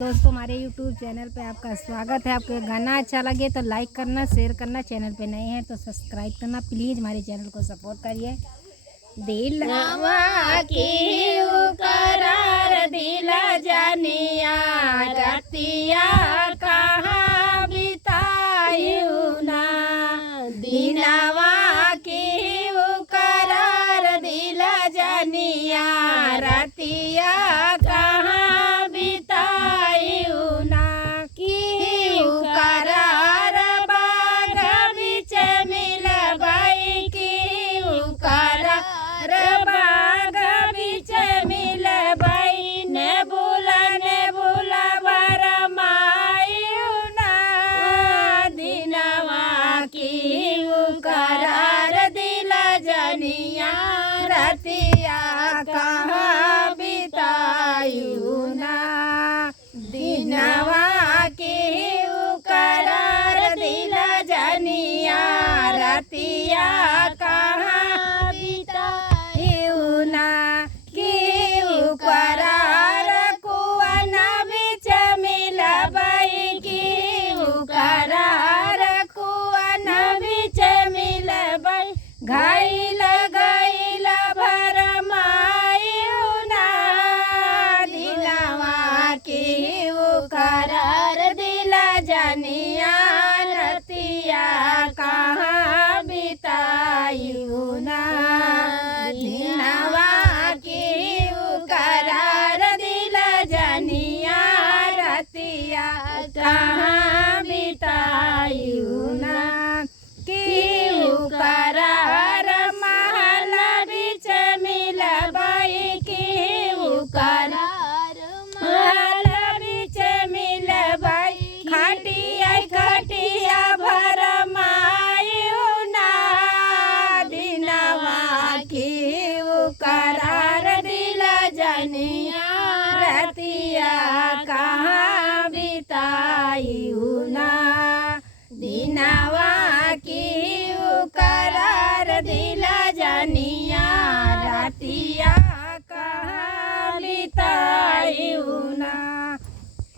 दोस्तों हमारे YouTube channel पे आपका स्वागत है। आपको गाना अच्छा लगे तो लाइक करना, शेयर करना, चैनल पे नए हैं तो सब्सक्राइब करना। प्लीज़ हमारे चैनल को सपोर्ट करिए। दिलवा की करार दिल जानिया रतिया कहाँ बितायूं ना, दिनवा की करार दिल जानिया रतिया कहाँ बितायूं ना, की करार बाग बिच मिलबई, की करार बाग बिच मिलबई, ने बुला बरमायूं ना, दिनवा की करार दिल जनिया रतिया कहाँ बितायूं ना, दिनवा की करार दिल जनिया रतिया कहाँ बितायूं ना, की करार कुआन बिच मिलबई, की करार कुआन बिच मिलबई, घायल गईल भरमायूं ना, दिनवा की करार दिल जनिया रतिया कहाँ बितायूं ना, दिनवा की करार दिल जनिया रतिया कहाँ